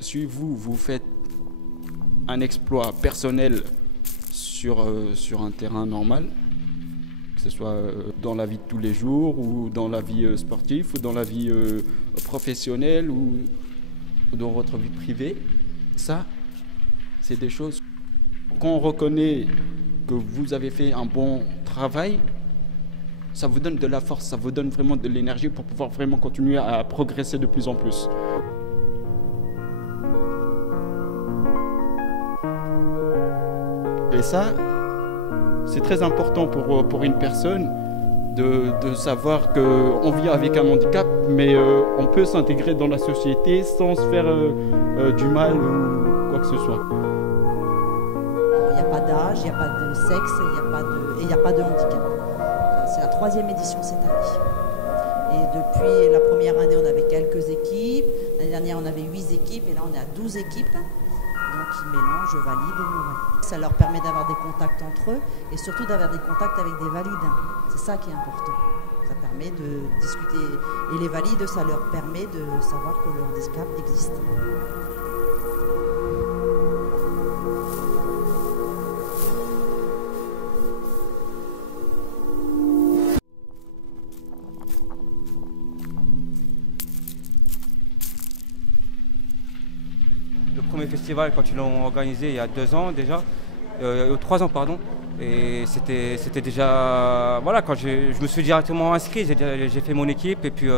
si vous faites un exploit personnel sur un terrain normal, que ce soit dans la vie de tous les jours ou dans la vie sportive ou dans la vie professionnelle ou dans votre vie privée, ça, c'est des choses. Quand on reconnaît que vous avez fait un bon travail, ça vous donne de la force, ça vous donne vraiment de l'énergie pour pouvoir vraiment continuer à progresser de plus en plus. Et ça, c'est très important pour une personne de savoir qu'on vit avec un handicap, mais on peut s'intégrer dans la société sans se faire du mal ou quoi que ce soit. Il n'y a pas d'âge, il n'y a pas de sexe, il n'y a pas de handicap. C'est la 3e édition cette année. Et depuis la première année, on avait quelques équipes. L'année dernière, on avait 8 équipes et là, on est à 12 équipes. Donc, ils mélangent valide et non valide. Ça leur permet d'avoir des contacts entre eux et surtout d'avoir des contacts avec des valides. C'est ça qui est important. Ça permet de discuter. Et les valides, ça leur permet de savoir que le handicap existe. Le premier festival, quand ils l'ont organisé il y a 2 ans déjà, 3 ans pardon, et c'était déjà, voilà, quand je me suis directement inscrit, j'ai fait mon équipe et puis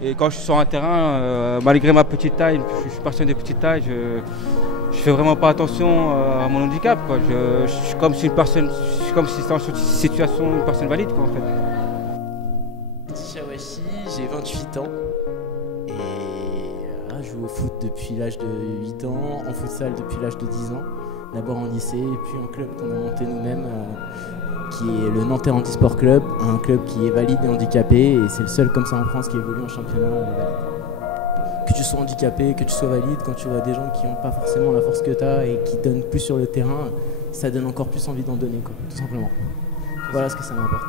et quand je suis sur un terrain, malgré ma petite taille, je suis passionné de petite taille, je fais vraiment pas attention à mon handicap, quoi. Je suis comme si c'était en situation une personne valide, quoi, en fait. Chawashi, j'ai 28 ans. Je joue au foot depuis l'âge de 8 ans, en futsal depuis l'âge de 10 ans, d'abord en lycée et puis en club qu'on a monté nous-mêmes, qui est le Nanterre Handisport Club, un club qui est valide et handicapé, et c'est le seul comme ça en France qui évolue en championnat valide. Que tu sois handicapé, que tu sois valide, quand tu vois des gens qui n'ont pas forcément la force que tu as et qui donnent plus sur le terrain, ça donne encore plus envie d'en donner, quoi, tout simplement. Voilà ce que ça m'apporte.